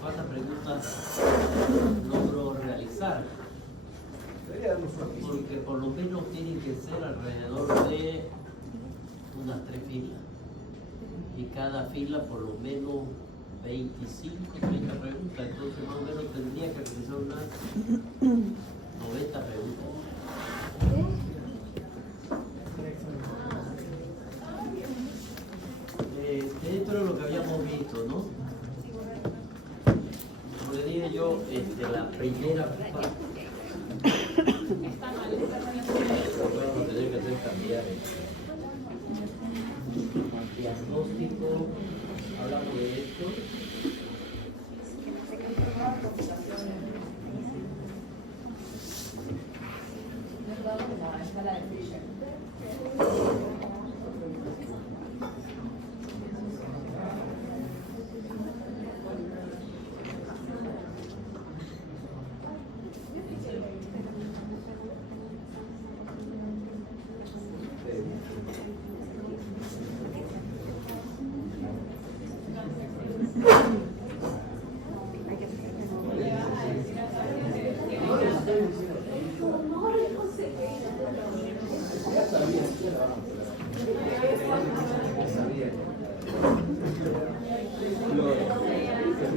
¿Cuántas preguntas logro realizar? Porque por lo menos tienen que ser alrededor de unas 3 filas. Y cada fila por lo menos 25, 30 preguntas. Entonces más o menos tendría que realizar unas 90 preguntas. Dentro de lo que habíamos visto, ¿no? Como le dije yo, la primera parte. Vamos a tener que hacer cambiar diagnóstico. Hablamos de esto.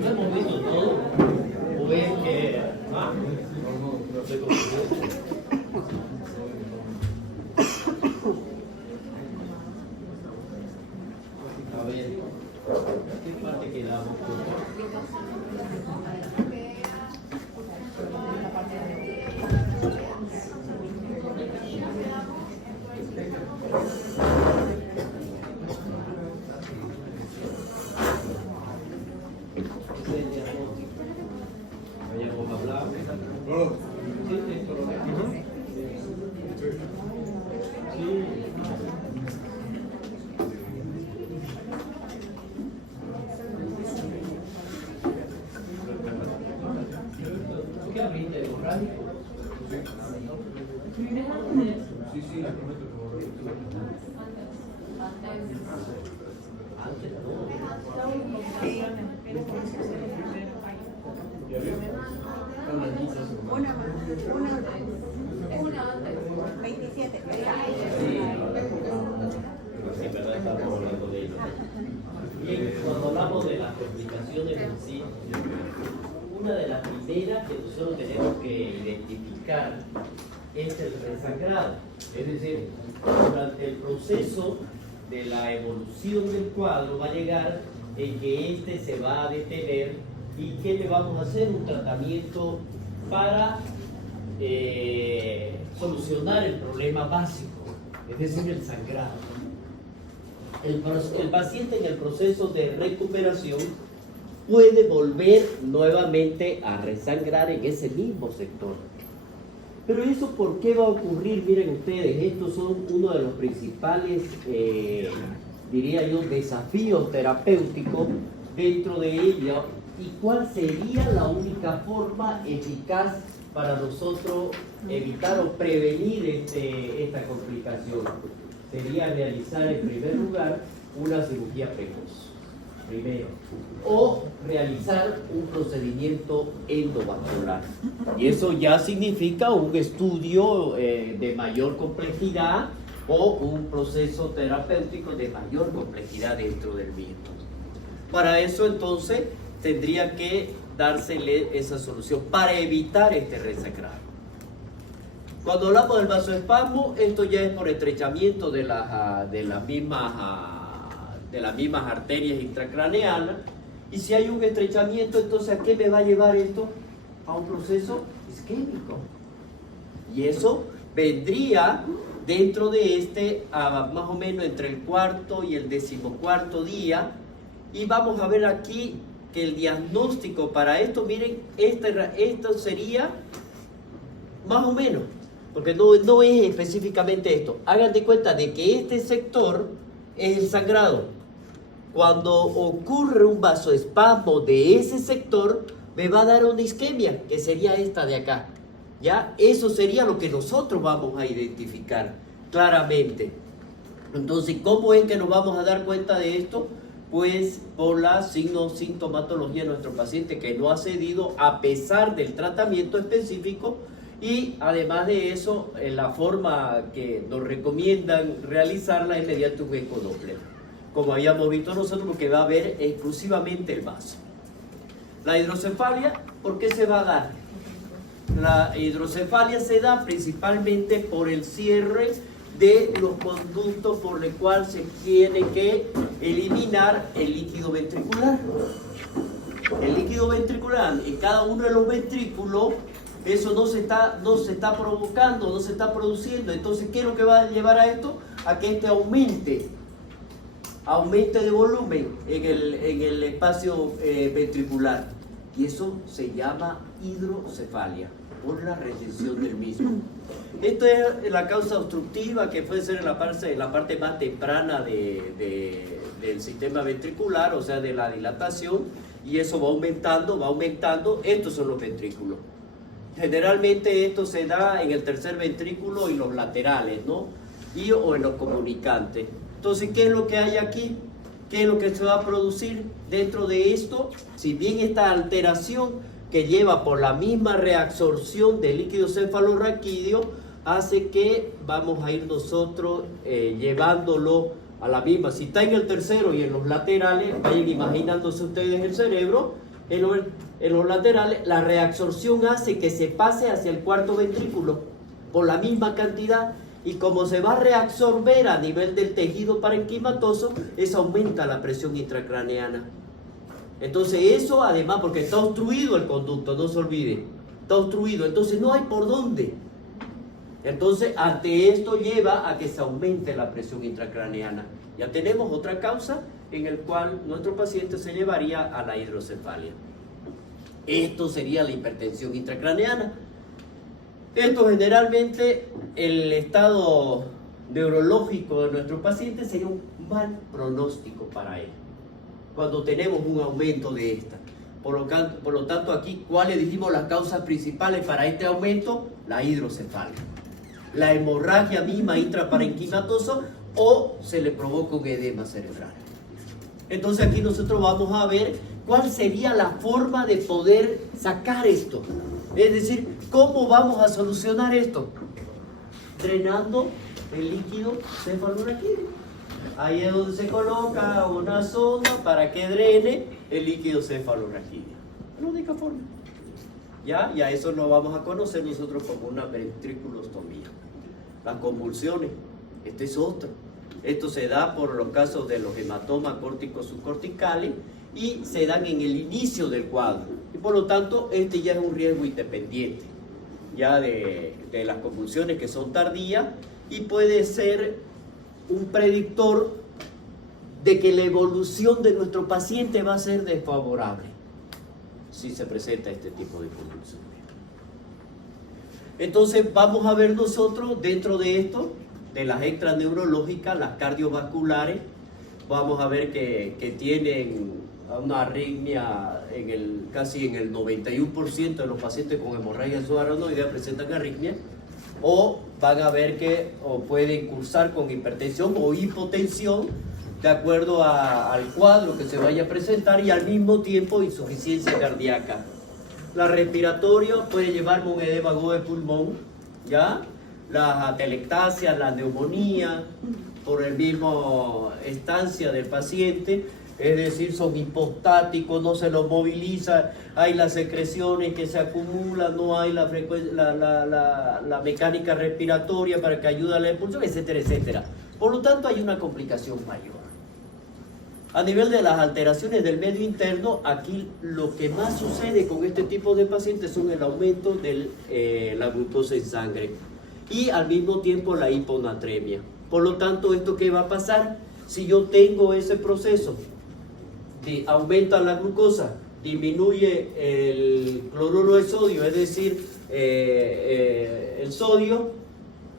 ¿No hemos visto todo? ¿O es que no sé cómo a ver, ¿qué parte quedamos? Habíamos hablado. Sí, esto lo vemos. Sí. ¿Qué abriste de radio? Sí, sí, antes Una 27. Sí, verdad, estamos hablando de ello. Bien, cuando hablamos de las complicaciones en sí, una de las primeras que nosotros tenemos que identificar es el resangrado. Es decir, durante el proceso de la evolución del cuadro va a llegar en que este se va a detener y que le vamos a hacer un tratamiento para solucionar el problema básico, es decir, el sangrado. El paciente en el proceso de recuperación puede volver nuevamente a resangrar en ese mismo sector. Pero eso, ¿por qué va a ocurrir? Miren ustedes, estos son uno de los principales, diría yo, desafíos terapéuticos dentro de ello. ¿Y cuál sería la única forma eficaz para nosotros evitar o prevenir esta complicación? Sería realizar en primer lugar una cirugía precoz, primero, o realizar un procedimiento endovascular. Y eso ya significa un estudio de mayor complejidad o un proceso terapéutico de mayor complejidad dentro del mismo. Para eso entonces tendría que dársele esa solución para evitar este resangrado. Cuando hablamos del vasoespasmo, esto ya es por estrechamiento de las mismas arterias intracraneanas. Y si hay un estrechamiento, entonces ¿a qué me va a llevar esto? A un proceso isquémico. Y eso vendría dentro de más o menos entre el 4º y el 14º día. Y vamos a ver aquí que el diagnóstico para esto, miren, esto sería más o menos, porque no es específicamente esto. Hagan de cuenta de que este sector es el sangrado. Cuando ocurre un vasoespasmo de ese sector, me va a dar una isquemia, que sería esta de acá. ¿Ya? Eso sería lo que nosotros vamos a identificar claramente. Entonces, ¿cómo es que nos vamos a dar cuenta de esto? pues por la sintomatología de nuestro paciente que no ha cedido a pesar del tratamiento específico, y además de eso, la forma que nos recomiendan realizarla es mediante un ecodoppler, como habíamos visto nosotros, porque va a ver exclusivamente el vaso. La hidrocefalia, ¿por qué se va a dar? La hidrocefalia se da principalmente por el cierre de los conductos por el cual se tiene que eliminar el líquido ventricular. El líquido ventricular en cada uno de los ventrículos, eso no se está provocando, no se está produciendo. Entonces, ¿qué es lo que va a llevar a esto? A que este aumente de volumen en el espacio ventricular. Y eso se llama hidrocefalia, por la retención del mismo. Esto es la causa obstructiva, que puede ser en la parte más temprana del sistema ventricular, o sea, de la dilatación, y eso va aumentando. Estos son los ventrículos. Generalmente esto se da en el tercer ventrículo y los laterales, ¿no? O en los comunicantes. Entonces, ¿qué es lo que hay aquí? ¿Qué es lo que se va a producir dentro de esto? Si bien esta alteración que lleva por la misma reabsorción del líquido cefalorraquídeo hace que vamos a ir nosotros llevándolo a la misma. Si está en el tercero y en los laterales, vayan imaginándose ustedes el cerebro, en los laterales la reabsorción hace que se pase hacia el cuarto ventrículo por la misma cantidad, y como se va a reabsorber a nivel del tejido parenquimatoso, eso aumenta la presión intracraneana. Entonces eso, además, porque está obstruido el conducto, no se olvide, está obstruido, entonces no hay por dónde. Entonces, ante esto lleva a que se aumente la presión intracraneana. Ya tenemos otra causa en el cual nuestro paciente se llevaría a la hidrocefalia. Esto sería la hipertensión intracraneana. Esto generalmente, el estado neurológico de nuestro paciente sería un mal pronóstico para él, cuando tenemos un aumento de esta. Por lo tanto, aquí, ¿cuáles dijimos las causas principales para este aumento? La hidrocefalia, la hemorragia misma intraparenquimatosa, o se le provoca un edema cerebral. Entonces aquí nosotros vamos a ver cuál sería la forma de poder sacar esto. Es decir, ¿cómo vamos a solucionar esto? Drenando el líquido cefalorraquídeo. Ahí es donde se coloca una sonda para que drene el líquido cefalorraquídeo. Es la única forma. ¿Ya? Y a eso lo vamos a conocer nosotros como una ventriculostomía. Las convulsiones, este es otro. Esto se da por los casos de los hematomas córticos subcorticales y se dan en el inicio del cuadro. Y por lo tanto, este ya es un riesgo independiente, ya de las convulsiones que son tardías, y puede ser un predictor de que la evolución de nuestro paciente va a ser desfavorable si se presenta este tipo de convulsiones. Entonces vamos a ver nosotros dentro de esto, de las extraneurológicas, las cardiovasculares, vamos a ver que tienen una arritmia casi en el 91% de los pacientes con hemorragia subarachnoidea presentan arritmia, o van a ver que pueden cursar con hipertensión o hipotensión de acuerdo al cuadro que se vaya a presentar, y al mismo tiempo insuficiencia cardíaca. La respiratoria puede llevarme un edema agudo de pulmón, ¿ya? Las atelectasias, la neumonía, por el mismo estancia del paciente, es decir, son hipostáticos, no se los moviliza, hay las secreciones que se acumulan, no hay la mecánica respiratoria para que ayude a la expulsión, etcétera, etcétera. Por lo tanto, hay una complicación mayor. A nivel de las alteraciones del medio interno, aquí lo que más sucede con este tipo de pacientes son el aumento de la glucosa en sangre y al mismo tiempo la hiponatremia. Por lo tanto, ¿esto qué va a pasar? Si yo tengo ese proceso de aumenta la glucosa, disminuye el cloruro de sodio, es decir, el sodio,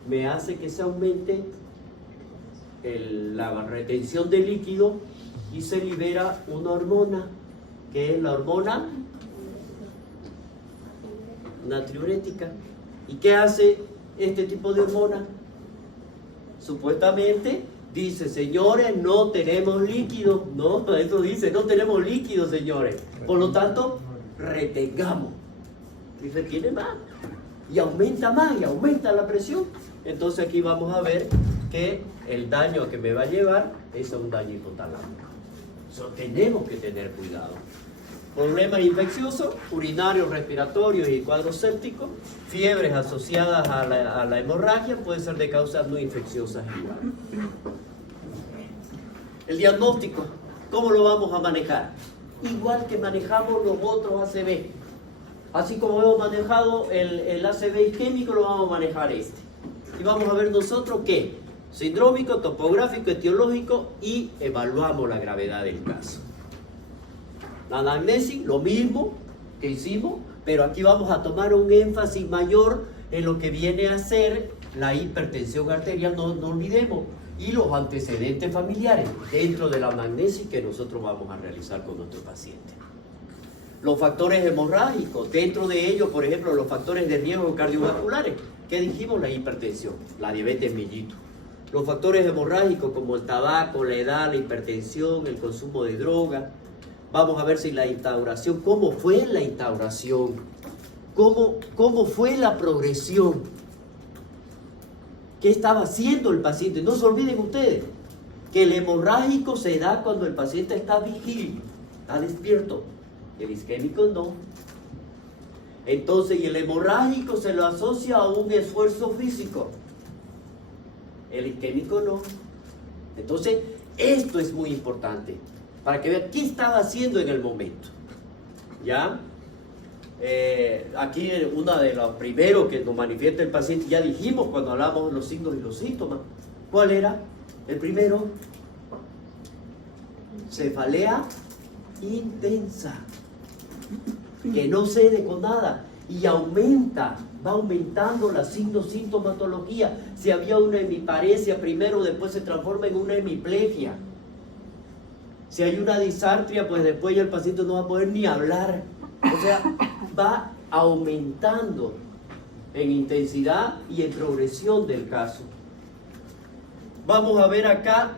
me hace que se aumente la retención de líquido y se libera una hormona, que es la hormona natriurética. ¿Y qué hace este tipo de hormona? Supuestamente Dice, señores, no tenemos líquido. No, eso dice, no tenemos líquido, señores. Por lo tanto, retengamos. Y retiene más. Y aumenta más, y aumenta la presión. Entonces aquí vamos a ver que el daño que me va a llevar es un daño hipotalámico. Eso tenemos que tener cuidado. Problemas infecciosos, urinarios, respiratorios y cuadros sépticos, fiebres asociadas a la hemorragia, pueden ser de causas no infecciosas igual. El diagnóstico, ¿cómo lo vamos a manejar? Igual que manejamos los otros ACV. Así como hemos manejado el ACV isquémico, lo vamos a manejar este. Y vamos a ver nosotros qué: sindrómico, topográfico, etiológico, y evaluamos la gravedad del caso. La anamnesis, lo mismo que hicimos, pero aquí vamos a tomar un énfasis mayor en lo que viene a ser la hipertensión arterial, no olvidemos, y los antecedentes familiares dentro de la anamnesis que nosotros vamos a realizar con nuestro paciente. Los factores hemorrágicos, dentro de ellos, por ejemplo, los factores de riesgo cardiovasculares. ¿Qué dijimos? La hipertensión, la diabetes mellitus. Los factores hemorrágicos como el tabaco, la edad, la hipertensión, el consumo de droga. Vamos a ver si la instauración, cómo fue la instauración, cómo fue la progresión, qué estaba haciendo el paciente. No se olviden ustedes que el hemorrágico se da cuando el paciente está vigil, está despierto. El isquémico no. Entonces, y el hemorrágico se lo asocia a un esfuerzo físico. El isquémico no. Entonces, esto es muy importante para que vean qué estaba haciendo en el momento. ¿Ya? Aquí uno de los primeros que nos manifiesta el paciente, ya dijimos cuando hablamos de los signos y los síntomas. ¿Cuál era? El primero, cefalea intensa, que no cede con nada y aumenta, va aumentando la sintomatología. Si había una hemiparesia primero, después se transforma en una hemiplegia. Si hay una disartria, pues después ya el paciente no va a poder ni hablar. O sea, va aumentando en intensidad y en progresión del caso. Vamos a ver acá,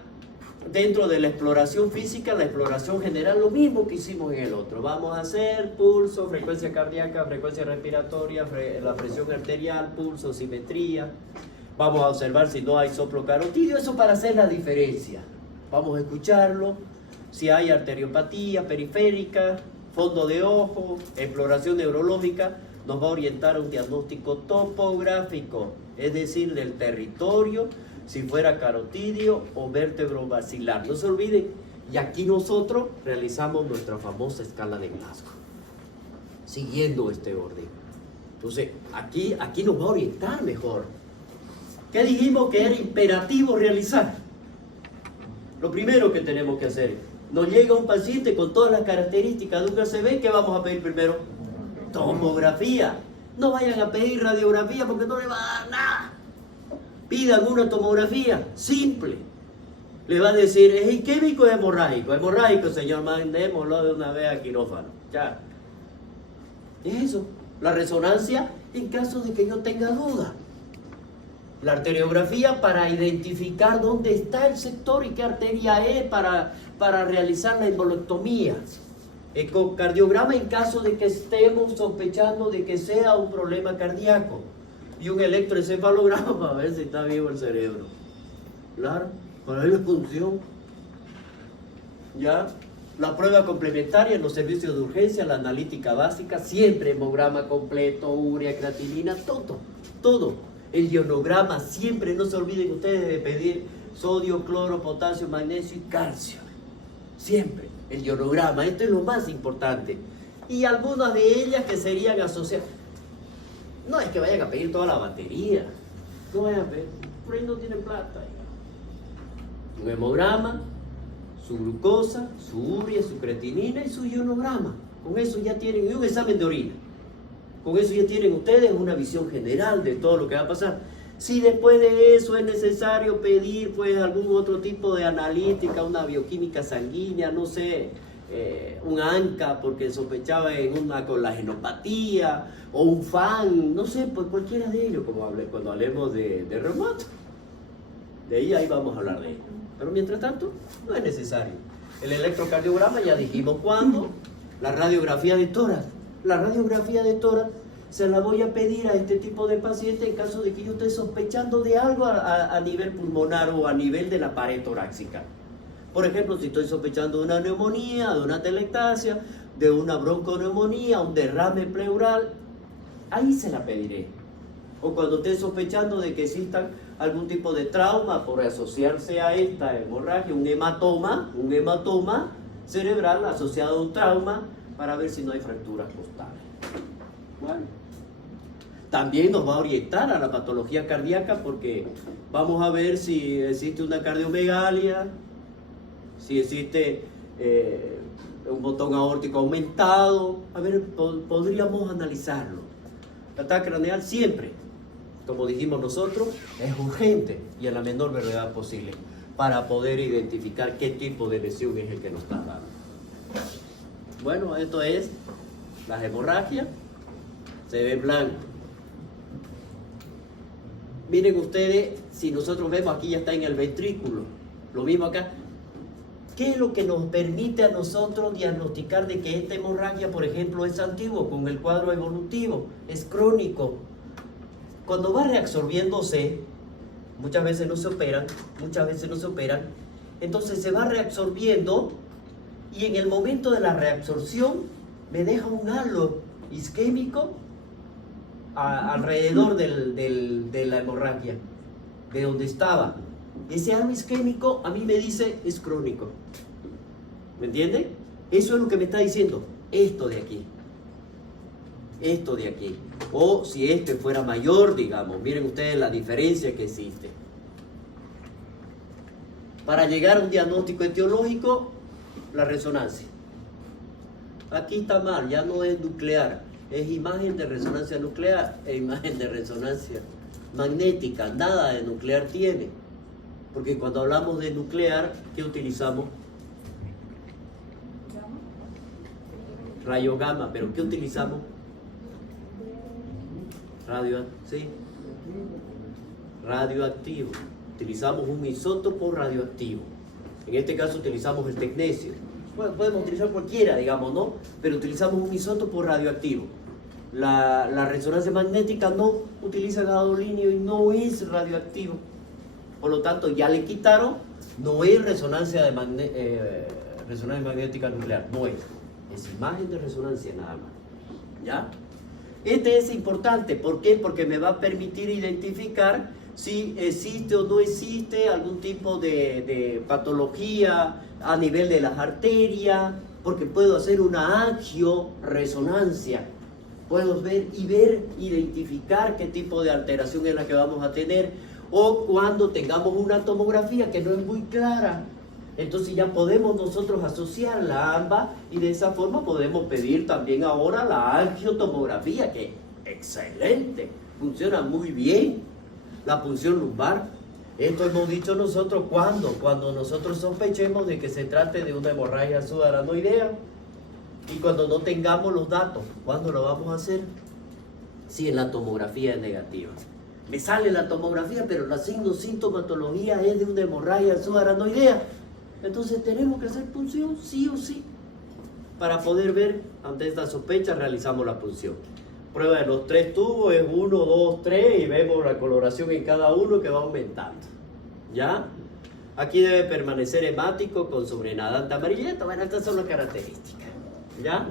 dentro de la exploración física, la exploración general, lo mismo que hicimos en el otro. Vamos a hacer pulso, frecuencia cardíaca, frecuencia respiratoria, la presión arterial, pulso, simetría. Vamos a observar si no hay soplo carotidio, eso para hacer la diferencia. Vamos a escucharlo, si hay arteriopatía periférica, fondo de ojo, exploración neurológica, nos va a orientar a un diagnóstico topográfico, es decir, del territorio, si fuera carotidio o vértebro basilar. No se olviden, y aquí nosotros realizamos nuestra famosa escala de Glasgow, siguiendo este orden. Entonces, aquí nos va a orientar mejor. ¿Qué dijimos que era imperativo realizar? Lo primero que tenemos que hacer, nos llega un paciente con todas las características de un ACV, ¿qué vamos a pedir primero? Tomografía. No vayan a pedir radiografía porque no le va a dar nada. Pidan una tomografía simple. Le va a decir, ¿es isquémico o hemorrágico? Hemorrágico, señor, mandémoslo de una vez a quirófano. Ya. Es eso. La resonancia en caso de que yo tenga duda. La arteriografía para identificar dónde está el sector y qué arteria es para realizar la embolectomía. Ecocardiograma en caso de que estemos sospechando de que sea un problema cardíaco. Y un electroencefalograma para ver si está vivo el cerebro. Claro, para ver la función. Ya, la prueba complementaria en los servicios de urgencia, la analítica básica, siempre hemograma completo, urea, creatinina, todo. El ionograma, siempre no se olviden ustedes de pedir sodio, cloro, potasio, magnesio y calcio. Siempre, el ionograma, esto es lo más importante. Y algunas de ellas que serían asociadas. No es que vayan a pedir toda la batería. No vayan a pedir, por ahí no tienen plata. Un hemograma, su glucosa, su urea, su creatinina y su ionograma. Con eso ya tienen, y un examen de orina. Con eso ya tienen ustedes una visión general de todo lo que va a pasar. Si después de eso es necesario pedir pues algún otro tipo de analítica, una bioquímica sanguínea, no sé, un ANCA porque sospechaba en una colagenopatía o un FAN, no sé, pues cualquiera de ellos, como hablé cuando hablemos de reumato. De ahí vamos a hablar de ello. Pero mientras tanto, no es necesario. El electrocardiograma ya dijimos cuándo. La radiografía de tórax. La radiografía de tórax se la voy a pedir a este tipo de paciente en caso de que yo esté sospechando de algo a nivel pulmonar o a nivel de la pared torácica. Por ejemplo, si estoy sospechando de una neumonía, de una atelectasia, de una bronconeumonía, un derrame pleural, ahí se la pediré. O cuando esté sospechando de que exista algún tipo de trauma por asociarse a esta hemorragia, un hematoma cerebral asociado a un trauma, para ver si no hay fracturas costales. Bueno, también nos va a orientar a la patología cardíaca porque vamos a ver si existe una cardiomegalia, si existe un botón aórtico aumentado. A ver, podríamos analizarlo. El ataque craneal siempre, como dijimos nosotros, es urgente y en la menor brevedad posible para poder identificar qué tipo de lesión es el que nos está dando. Bueno, esto es las hemorragias. Se ve blanco. Miren ustedes, si nosotros vemos aquí ya está en el ventrículo, lo mismo acá. ¿Qué es lo que nos permite a nosotros diagnosticar de que esta hemorragia, por ejemplo, es antiguo con el cuadro evolutivo, es crónico? Cuando va reabsorbiéndose, muchas veces no se operan, entonces se va reabsorbiendo y en el momento de la reabsorción me deja un halo isquémico alrededor de la hemorragia, de donde estaba. Ese halo isquémico a mí me dice es crónico. ¿Me entiende? Eso es lo que me está diciendo. Esto de aquí. O si este fuera mayor, digamos. Miren ustedes la diferencia que existe. Para llegar a un diagnóstico etiológico, la resonancia. Aquí está mal, ya no es nuclear. Es imagen de resonancia nuclear e imagen de resonancia magnética. Nada de nuclear tiene. Porque cuando hablamos de nuclear, ¿qué utilizamos? Rayo gamma, pero ¿qué utilizamos? Radioactivo. Utilizamos un isótopo radioactivo. En este caso utilizamos el tecnecio. Bueno, podemos utilizar cualquiera, digamos, ¿no? Pero utilizamos un isótopo radioactivo. La resonancia magnética no utiliza gadolinio y no es radioactivo. Por lo tanto, ya le quitaron, no es resonancia magnética nuclear, no es imagen de resonancia nada más. ¿Ya? Este es importante, ¿por qué? Porque me va a permitir identificar si existe o no existe algún tipo de patología a nivel de las arterias, porque puedo hacer una angioresonancia, puedo ver, identificar qué tipo de alteración es la que vamos a tener. O cuando tengamos una tomografía que no es muy clara, entonces ya podemos nosotros asociarla a ambas y de esa forma podemos pedir también ahora la angiotomografía, que excelente, funciona muy bien. La punción lumbar, esto hemos dicho nosotros cuando nosotros sospechemos de que se trate de una hemorragia subaranoidea y cuando no tengamos los datos. ¿Cuándo lo vamos a hacer? Si en la tomografía es negativa. Me sale la tomografía, pero la sintomatología es de una hemorragia subaranoidea. Entonces tenemos que hacer punción sí o sí. Para poder ver, ante esta sospecha, realizamos la punción. Prueba de los 3 tubos es 1, 2, 3 y vemos la coloración en cada uno que va aumentando. ¿Ya? Aquí debe permanecer hemático con sobrenadante amarillento. Bueno, estas son las características. ¿Ya?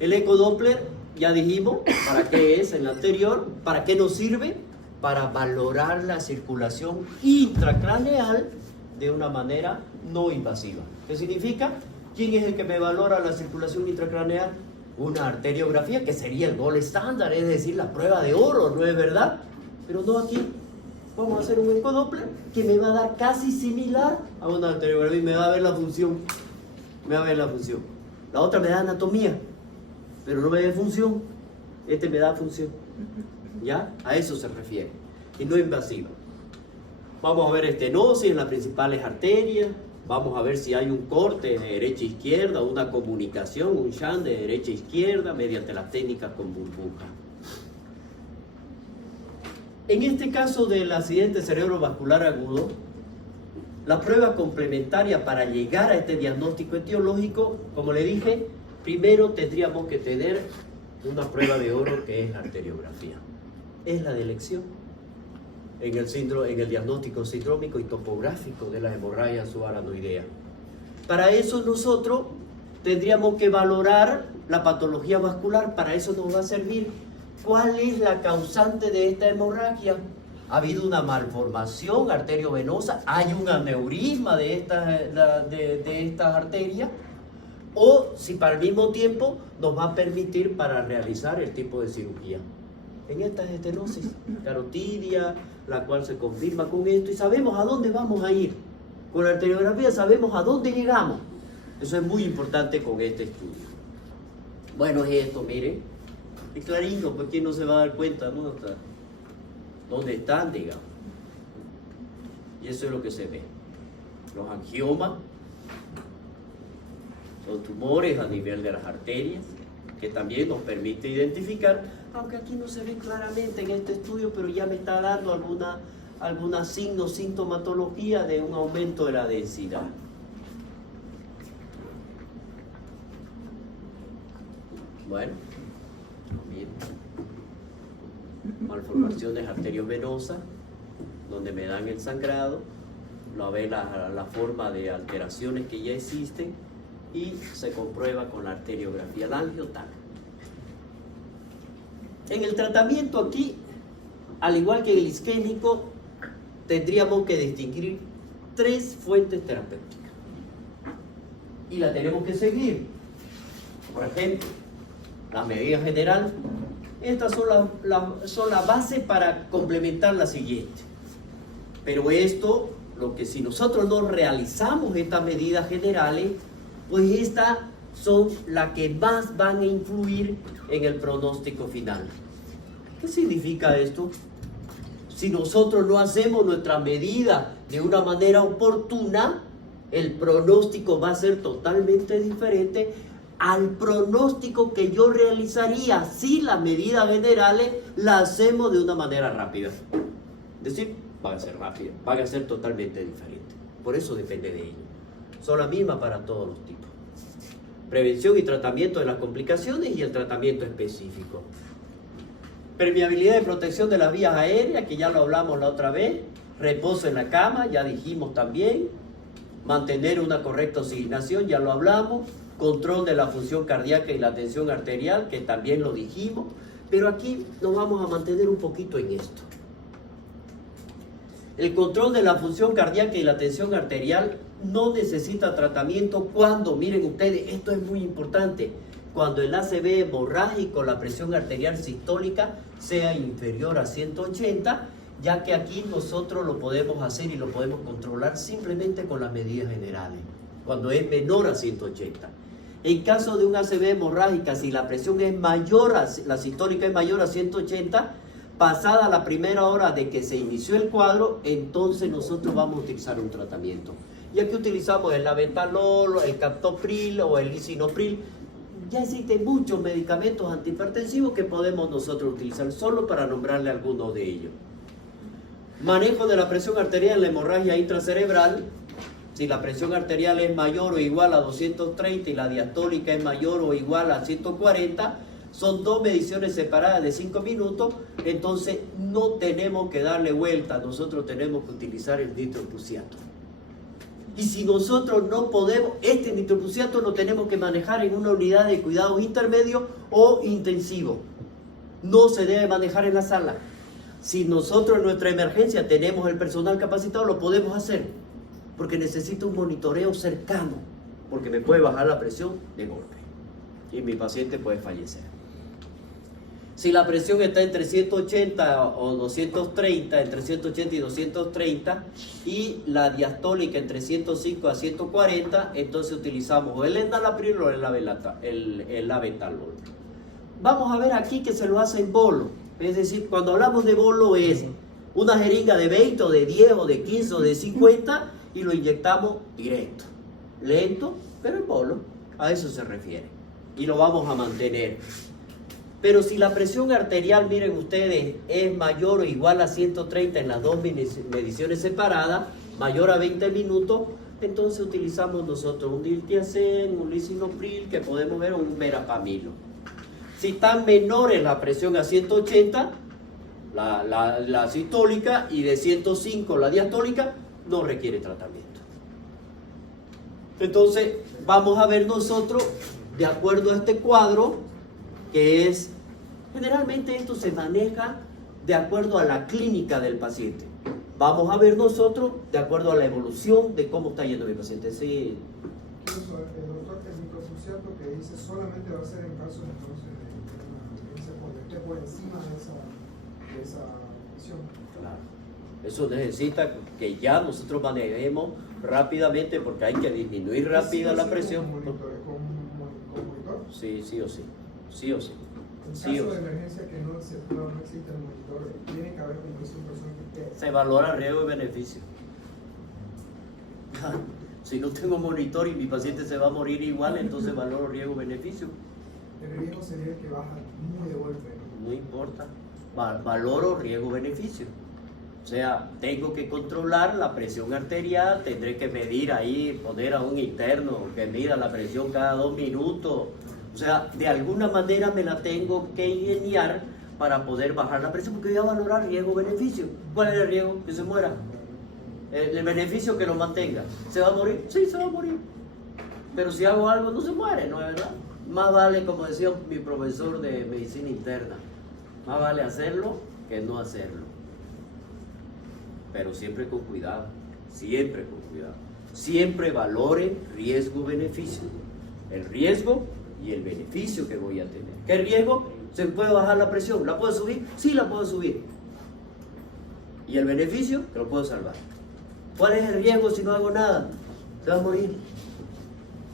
El ecodoppler, ya dijimos, ¿para qué es? En la anterior, ¿para qué nos sirve? Para valorar la circulación intracraneal de una manera no invasiva. ¿Qué significa? ¿Quién es el que me valora la circulación intracraneal? Una arteriografía, que sería el gold estándar, es decir, la prueba de oro, ¿no es verdad? Pero no aquí. Vamos a hacer un ecodoppler que me va a dar casi similar a una arteriografía y me va a ver la función. La otra me da anatomía, pero no me da función. Este me da función. ¿Ya? A eso se refiere. Y no invasiva. Vamos a ver estenosis en las principales arterias. Vamos a ver si hay un corte de derecha a izquierda, una comunicación, un shunt de derecha a izquierda mediante las técnicas con burbuja. En este caso del accidente cerebrovascular agudo, La prueba complementaria para llegar a este diagnóstico etiológico, como le dije, primero tendríamos que tener una prueba de oro que es la arteriografía. Es la de elección en el diagnóstico sindrómico y topográfico de la hemorragia subaranoidea. Para eso nosotros tendríamos que valorar la patología vascular. Para eso nos va a servir cuál es la causante de esta hemorragia. Ha habido una malformación arteriovenosa, hay un aneurisma de estas arterias, o si para el mismo tiempo nos va a permitir para realizar el tipo de cirugía. En estas estenosis carotidia, la cual se confirma con esto, y sabemos a dónde vamos a ir. Con la arteriografía sabemos a dónde llegamos. Eso es muy importante con este estudio. Bueno, es esto, miren. Es clarito, pues quién no se va a dar cuenta, ¿no? ¿Dónde están, digamos? Y eso es lo que se ve. Los angiomas son tumores a nivel de las arterias, que también nos permite identificar, aunque aquí no se ve claramente en este estudio, pero ya me está dando alguna sintomatología de un aumento de la densidad. Bueno, bien. Malformaciones arteriovenosas, donde me dan el sangrado, lo ve la forma de alteraciones que ya existen y se comprueba con la arteriografía, la angiotac. En el tratamiento aquí, al igual que el isquémico, tendríamos que distinguir 3 fuentes terapéuticas y la tenemos que seguir. Por ejemplo, la medida general. Estas son la base para complementar la siguiente. Pero esto, si nosotros no realizamos estas medidas generales, pues estas son las que más van a influir en el pronóstico final. ¿Qué significa esto? Si nosotros no hacemos nuestra medida de una manera oportuna, el pronóstico va a ser totalmente diferente al pronóstico que yo realizaría si las medidas generales las hacemos de una manera rápida. Es decir, van a ser rápidas, van a ser totalmente diferentes. Por eso depende de ello. Son las mismas para todos los tipos. Prevención y tratamiento de las complicaciones y el tratamiento específico. Permeabilidad y protección de las vías aéreas, que ya lo hablamos la otra vez. Reposo en la cama, ya dijimos también. Mantener una correcta oxigenación, ya lo hablamos. Control de la función cardíaca y la tensión arterial, que también lo dijimos, pero aquí nos vamos a mantener un poquito en esto. El control de la función cardíaca y la tensión arterial no necesita tratamiento cuando, miren ustedes, esto es muy importante, cuando el ACV hemorrágico, la presión arterial sistólica, sea inferior a 180, ya que aquí nosotros lo podemos hacer y lo podemos controlar simplemente con las medidas generales, cuando es menor a 180. En caso de una ACV hemorrágica, si la presión es mayor, la sistólica es mayor a 180, pasada la primera hora de que se inició el cuadro, entonces nosotros vamos a utilizar un tratamiento. Y aquí utilizamos el labetalol, el captopril o el lisinopril. Ya existen muchos medicamentos antihipertensivos que podemos nosotros utilizar, solo para nombrarle algunos de ellos. Manejo de la presión arterial en la hemorragia intracerebral. Si la presión arterial es mayor o igual a 230 y la diastólica es mayor o igual a 140, son 2 mediciones separadas de 5 minutos, entonces no tenemos que darle vuelta, nosotros tenemos que utilizar el nitroprusiato. Y si nosotros no podemos, este nitroprusiato lo tenemos que manejar en una unidad de cuidados intermedios o intensivos. No se debe manejar en la sala. Si nosotros en nuestra emergencia tenemos el personal capacitado, lo podemos hacer. Porque necesito un monitoreo cercano, porque me puede bajar la presión de golpe y mi paciente puede fallecer. Si la presión está entre 180 o 230, entre 180 y 230, y la diastólica entre 105 a 140, entonces utilizamos o el enalapril o el labetalol. Vamos a ver aquí que se lo hace en bolo, es decir, cuando hablamos de bolo es una jeringa de 20 o de 10 o de 15 o de 50 y lo inyectamos directo, lento, pero en bolo, a eso se refiere, y lo vamos a mantener. Pero si la presión arterial, miren ustedes, es mayor o igual a 130 en las 2 mediciones separadas, mayor a 20 minutos, entonces utilizamos nosotros un diltiazem, un lisinopril, que podemos ver, un verapamilo. Si están menores la presión a 180, la sistólica, y de 105 la diastólica, no requiere tratamiento. Entonces, vamos a ver nosotros, de acuerdo a este cuadro, que es, generalmente esto se maneja de acuerdo a la clínica del paciente. Vamos a ver nosotros de acuerdo a la evolución de cómo está yendo mi paciente. Sí. Incluso el doctor, el microsuciato que dice solamente va a ser en caso entonces de esté por encima de esa presión. Claro. Eso necesita que ya nosotros manejemos rápidamente, porque hay que disminuir rápida la presión. ¿Con monitor? Sí, sí o sí. Sí o sí. En Sí caso o de sí. emergencia que no exista el monitor, tiene que haber incluso un persona que esté. Se valora riesgo y beneficio. Si no tengo monitor y mi paciente se va a morir igual, entonces valoro riesgo y beneficio. El riesgo sería el que baja muy de golpe, ¿no? No importa. Valoro riesgo-beneficio. O sea, tengo que controlar la presión arterial, tendré que medir ahí, poner a un interno que mida la presión cada 2 minutos. O sea, de alguna manera me la tengo que ingeniar para poder bajar la presión, porque voy a valorar riesgo-beneficio. ¿Cuál es el riesgo? Que se muera. El beneficio, que lo mantenga. ¿Se va a morir? Sí, se va a morir. Pero si hago algo, no se muere, ¿no es verdad? Más vale, como decía mi profesor de medicina interna, más vale hacerlo que no hacerlo. Pero siempre con cuidado, siempre con cuidado. Siempre valoren riesgo-beneficio. El riesgo y el beneficio que voy a tener. ¿Qué riesgo? ¿Se puede bajar la presión? ¿La puedo subir? Sí, la puedo subir. ¿Y el beneficio? Que lo puedo salvar. ¿Cuál es el riesgo si no hago nada? Se va a morir.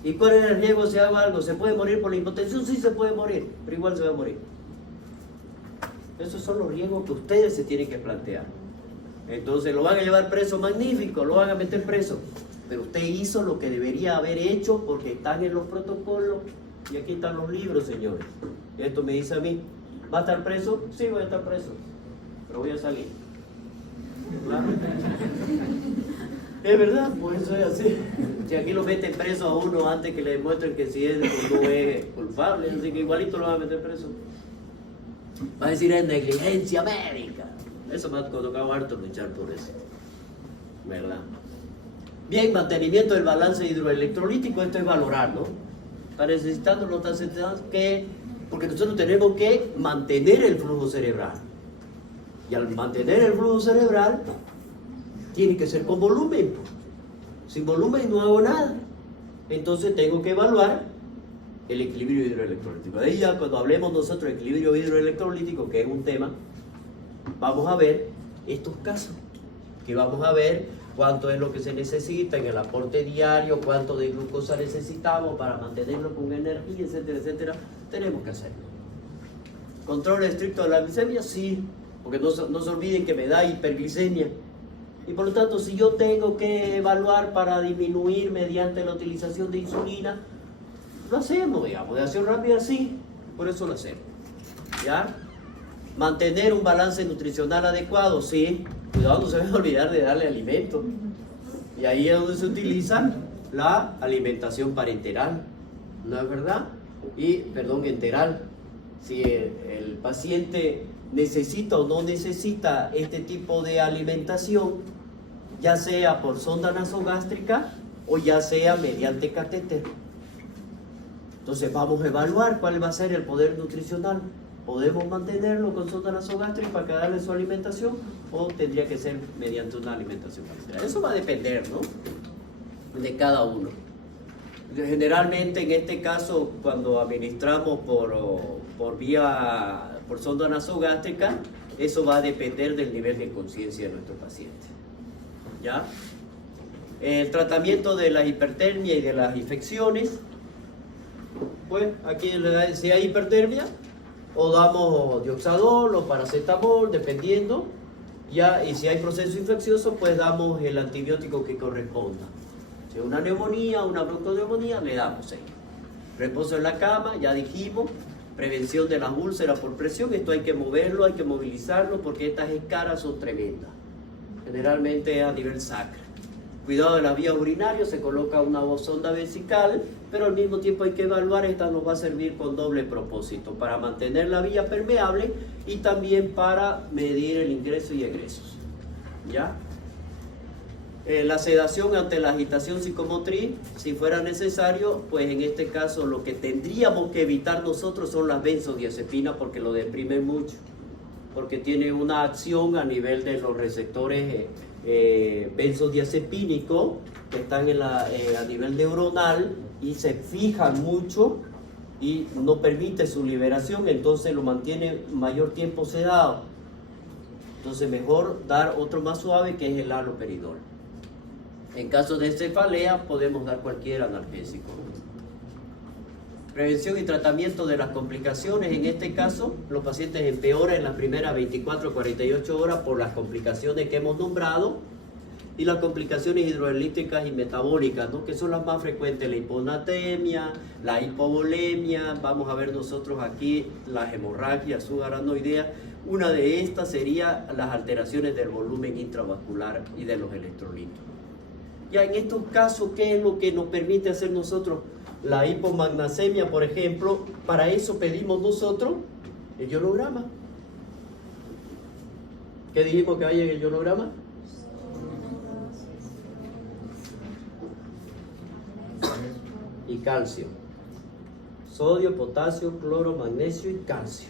¿Y cuál es el riesgo si hago algo? ¿Se puede morir por la hipotensión? Sí, se puede morir, pero igual se va a morir. Esos son los riesgos que ustedes se tienen que plantear. Entonces, lo van a llevar preso, magnífico, lo van a meter preso. Pero usted hizo lo que debería haber hecho, porque están en los protocolos y aquí están los libros, señores. Y esto me dice a mí, ¿va a estar preso? Sí, voy a estar preso, pero voy a salir. ¿Claro? Es verdad, por eso es así. Si aquí lo meten preso a uno antes que le demuestren que si es o no es culpable, así que igualito lo van a meter preso. Va a decir, es negligencia médica. Eso me ha tocado harto luchar por eso. ¿Verdad? Bien, mantenimiento del balance hidroelectrolítico, esto es valorar, ¿no? Está necesitando, no está necesitando, que, porque nosotros tenemos que mantener el flujo cerebral. Y al mantener el flujo cerebral, tiene que ser con volumen. Sin volumen no hago nada. Entonces tengo que evaluar el equilibrio hidroelectrolítico. De ahí ya cuando hablemos nosotros de equilibrio hidroelectrolítico, que es un tema, vamos a ver estos casos. Que vamos a ver cuánto es lo que se necesita en el aporte diario, cuánto de glucosa necesitamos para mantenerlo con energía, etcétera, etcétera. Tenemos que hacerlo. ¿Control estricto de la glicemia? Sí, porque no se olviden que me da hiperglicemia. Y por lo tanto, si yo tengo que evaluar para disminuir mediante la utilización de insulina, lo hacemos, digamos, de acción rápida sí, por eso lo hacemos. ¿Ya? Mantener un balance nutricional adecuado, sí. Cuidado, no se debe olvidar de darle alimento. Y ahí es donde se utiliza la alimentación parenteral, ¿no es verdad? Enteral. Si el paciente necesita o no necesita este tipo de alimentación, ya sea por sonda nasogástrica o ya sea mediante catéter. Entonces vamos a evaluar cuál va a ser el poder nutricional. ¿Podemos mantenerlo con sonda nasogástrica para que darle su alimentación o tendría que ser mediante una alimentación parenteral? Eso va a depender, ¿no?, de cada uno. Generalmente en este caso, cuando administramos por sonda nasogástrica, eso va a depender del nivel de conciencia de nuestro paciente. ¿Ya? El tratamiento de la hipertermia y de las infecciones, pues aquí si hay hipertermia, o damos dioxadol o paracetamol, dependiendo, ya, y si hay proceso infeccioso, pues damos el antibiótico que corresponda. Si es una neumonía, una bronconeumonía, le damos ahí. Reposo en la cama, ya dijimos. Prevención de las úlceras por presión, esto hay que moverlo, hay que movilizarlo, porque estas escaras son tremendas. Generalmente es a nivel sacro. Cuidado de las vías urinarias, se coloca una sonda vesical, pero al mismo tiempo hay que evaluar, esta nos va a servir con doble propósito, para mantener la vía permeable y también para medir el ingreso y egresos. ¿Ya? La sedación ante la agitación psicomotriz, si fuera necesario, pues en este caso lo que tendríamos que evitar nosotros son las benzodiazepinas porque lo deprimen mucho, porque tiene una acción a nivel de los receptores benzodiazepínicos que están a nivel neuronal y se fijan mucho y no permite su liberación, entonces lo mantiene mayor tiempo sedado. Entonces mejor dar otro más suave que es el haloperidol. En caso de cefalea podemos dar cualquier analgésico. Prevención y tratamiento de las complicaciones. En este caso, los pacientes empeoran en las primeras 24 a 48 horas por las complicaciones que hemos nombrado y las complicaciones hidroelípticas y metabólicas, ¿no? Que son las más frecuentes, la hiponatremia, la hipovolemia. Vamos a ver nosotros aquí las hemorragias subarachnoideas. Una de estas sería las alteraciones del volumen intravascular y de los electrolitos. Ya en estos casos, ¿qué es lo que nos permite hacer nosotros? La hipomagnesemia, por ejemplo, para eso pedimos nosotros el ionograma. ¿Qué dijimos que hay en el ionograma? Y calcio. Sodio, potasio, cloro, magnesio y calcio.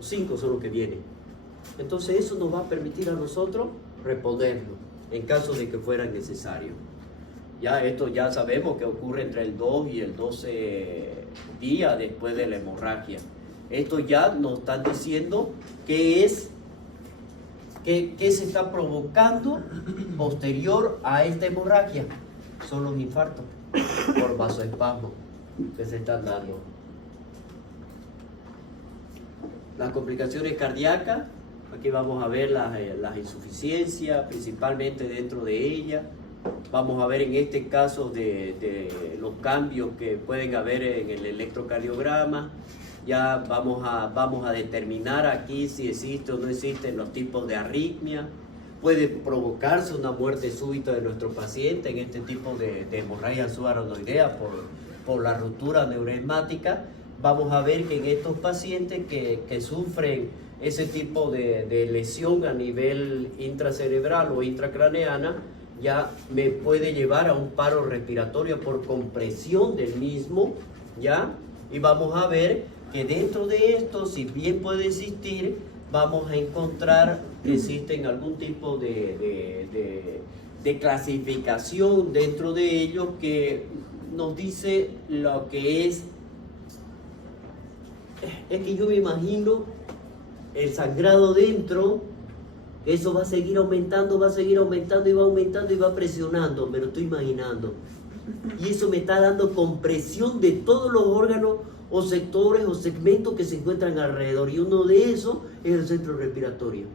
5 son los que vienen. Entonces eso nos va a permitir a nosotros reponerlo en caso de que fuera necesario. Ya esto ya sabemos que ocurre entre el 2 y el 12 días después de la hemorragia. Esto ya nos están diciendo qué se está provocando posterior a esta hemorragia. Son los infartos por vasoespasmo que se están dando. Las complicaciones cardíacas, aquí vamos a ver las insuficiencias, principalmente dentro de ellas. Vamos a ver en este caso de los cambios que pueden haber en el electrocardiograma. Ya vamos a determinar aquí si existe o no existen los tipos de arritmia. Puede provocarse una muerte súbita de nuestro paciente en este tipo de hemorragia subarachnoidea por la ruptura neuroesmática. Vamos a ver que en estos pacientes que sufren ese tipo de lesión a nivel intracerebral o intracraneana, ya me puede llevar a un paro respiratorio por compresión del mismo, ¿ya? Y vamos a ver que dentro de esto, si bien puede existir, vamos a encontrar que existen algún tipo de clasificación dentro de ellos que nos dice lo que es que yo me imagino el sangrado dentro, eso va a seguir aumentando y va aumentando y va presionando, me lo estoy imaginando. Y eso me está dando compresión de todos los órganos o sectores o segmentos que se encuentran alrededor. Y uno de esos es el centro respiratorio.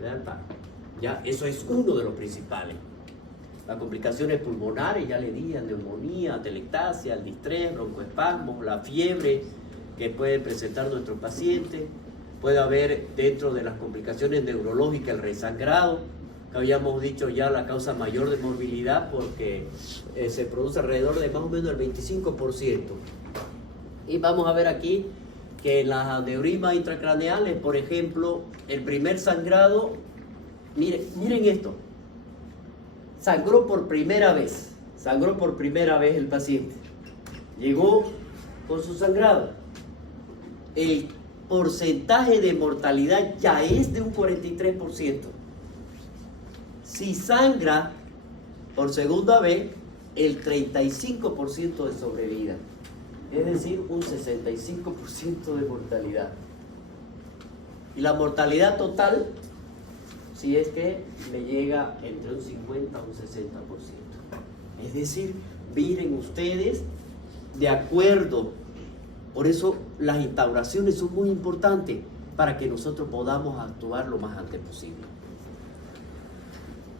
¿Verdad? Ya, eso es uno de los principales. Las complicaciones pulmonares, ya le dije, neumonía, atelectasia, el distrés, broncoespasmos, la fiebre que pueden presentar nuestros pacientes. Puede haber dentro de las complicaciones neurológicas el resangrado, que habíamos dicho ya la causa mayor de morbilidad porque se produce alrededor de más o menos el 25%. Y vamos a ver aquí que en las aneurismas intracraneales, por ejemplo, el primer sangrado, miren esto, sangró por primera vez el paciente, llegó con su sangrado, el porcentaje de mortalidad ya es de un 43%. Si sangra por segunda vez, el 35% de sobrevida, es decir, un 65% de mortalidad. Y la mortalidad total, si es que le llega entre un 50 a un 60%. Es decir, miren ustedes, de acuerdo. Por eso las instauraciones son muy importantes para que nosotros podamos actuar lo más antes posible.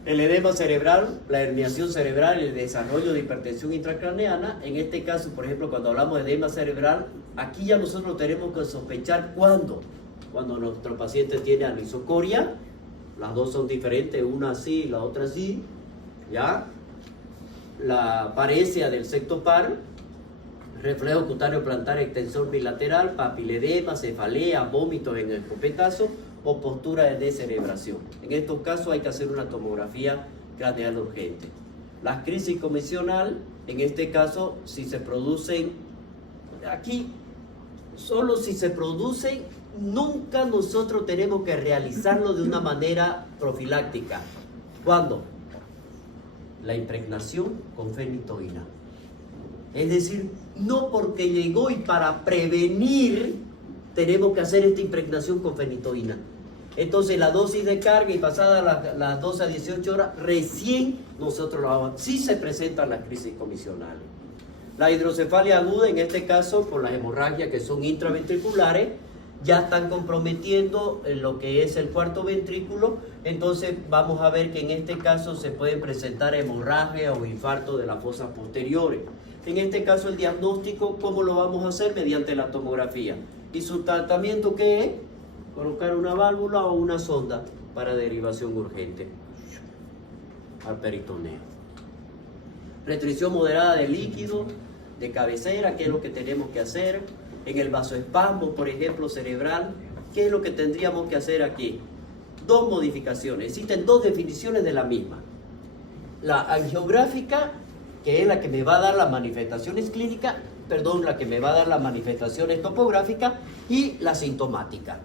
El edema cerebral, la herniación cerebral, el desarrollo de hipertensión intracraneana. En este caso, por ejemplo, cuando hablamos de edema cerebral, aquí ya nosotros tenemos que sospechar cuando nuestro paciente tiene anisocoria, las dos son diferentes, una así y la otra así, ¿ya? La paresia del septo par, reflejo cutáneo plantar, extensor bilateral, papiledema, cefalea, vómitos en el escopetazo o postura de descerebración. En estos casos hay que hacer una tomografía craneal urgente. La crisis comisional, en este caso, si se producen, aquí, solo si se producen, nunca nosotros tenemos que realizarlo de una manera profiláctica. ¿Cuándo? La impregnación con fenitoína. Es decir, no porque llegó y para prevenir tenemos que hacer esta impregnación con fenitoína. Entonces la dosis de carga y pasada las 12 a 18 horas, recién nosotros lo vamos. Sí se presentan las crisis comisionales. La hidrocefalia aguda, en este caso, por las hemorragias que son intraventriculares, ya están comprometiendo lo que es el cuarto ventrículo. Entonces vamos a ver que en este caso se pueden presentar hemorragia o infarto de las fosas posteriores. En este caso el diagnóstico, ¿cómo lo vamos a hacer? Mediante la tomografía. ¿Y su tratamiento qué es? Colocar una válvula o una sonda para derivación urgente al peritoneo. Restricción moderada de líquido, de cabecera, ¿qué es lo que tenemos que hacer? En el vasoespasmo, por ejemplo, cerebral, ¿qué es lo que tendríamos que hacer aquí? Dos modificaciones, existen dos definiciones de la misma. La angiográfica, que es la que me va a dar las manifestaciones clínicas, la que me va a dar las manifestaciones topográficas, y la sintomática.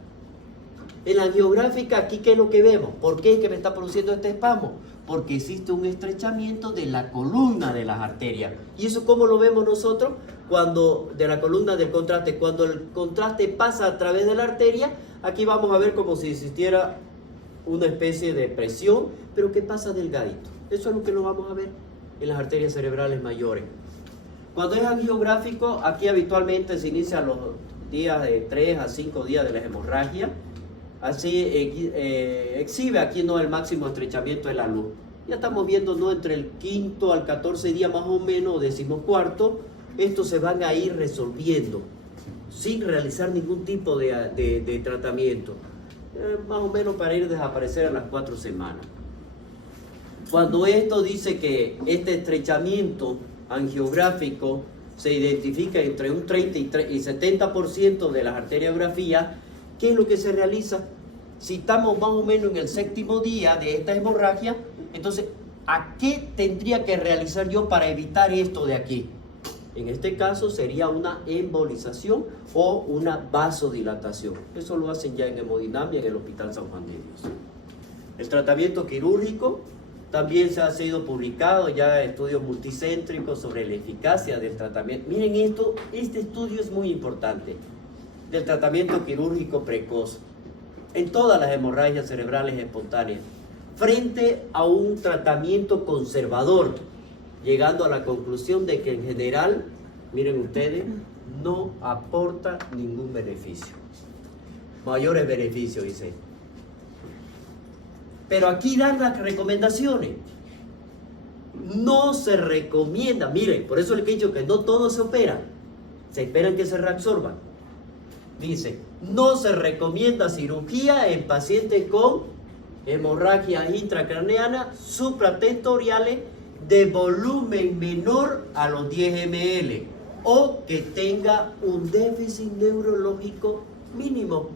En la angiográfica, aquí, ¿qué es lo que vemos? ¿Por qué es que me está produciendo este espasmo? Porque existe un estrechamiento de la columna de las arterias. ¿Y eso cómo lo vemos nosotros? Cuando, de la columna del contraste, cuando el contraste pasa a través de la arteria, aquí vamos a ver como si existiera una especie de presión, pero que pasa delgadito. Eso es lo que lo vamos a ver en las arterias cerebrales mayores. Cuando es angiográfico, aquí habitualmente se inicia los días de 3 a 5 días de la hemorragia. Así exhibe aquí no el máximo estrechamiento de la luz. Ya estamos viendo no entre el 5º al 14 día más o menos, 14º, estos se van a ir resolviendo sin realizar ningún tipo de tratamiento. Más o menos para ir a desaparecer a las 4 semanas. Cuando esto dice que este estrechamiento angiográfico se identifica entre un 30 y 70% de las arteriografías, ¿qué es lo que se realiza? Si estamos más o menos en el 7º día de esta hemorragia, entonces, ¿a qué tendría que realizar yo para evitar esto de aquí? En este caso sería una embolización o una vasodilatación. Eso lo hacen ya en hemodinamia en el Hospital San Juan de Dios. El tratamiento quirúrgico también se ha sido publicado ya estudios multicéntricos sobre la eficacia del tratamiento. Miren esto, este estudio es muy importante, del tratamiento quirúrgico precoz en todas las hemorragias cerebrales espontáneas, frente a un tratamiento conservador, llegando a la conclusión de que en general, miren ustedes, no aporta ningún beneficio. Mayores beneficios, dice. Pero aquí dan las recomendaciones. No se recomienda, miren, por eso les he dicho que no todo se opera, se esperan que se reabsorban. Dice, no se recomienda cirugía en pacientes con hemorragias intracraneanas supratentoriales de volumen menor a los 10 ml o que tenga un déficit neurológico mínimo.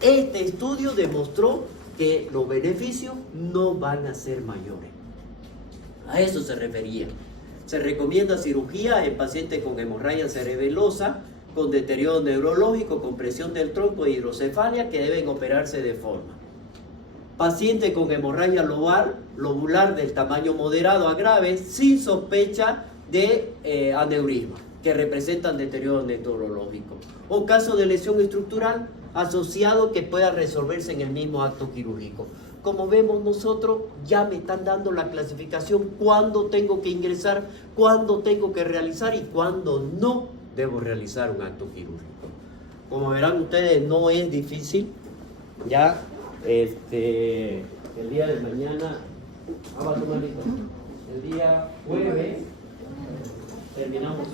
Este estudio demostró que los beneficios no van a ser mayores. A eso se refería. Se recomienda cirugía en pacientes con hemorragia cerebelosa, con deterioro neurológico, compresión del tronco e hidrocefalia que deben operarse de forma. Paciente con hemorragia lobular del tamaño moderado a grave sin sospecha de aneurisma, que representan deterioro neurológico. O caso de lesión estructural asociado que pueda resolverse en el mismo acto quirúrgico. Como vemos nosotros, ya me están dando la clasificación, cuándo tengo que ingresar, cuándo tengo que realizar y cuándo no debo realizar un acto quirúrgico. Como verán ustedes, no es difícil. Ya el día de mañana, el día jueves terminamos.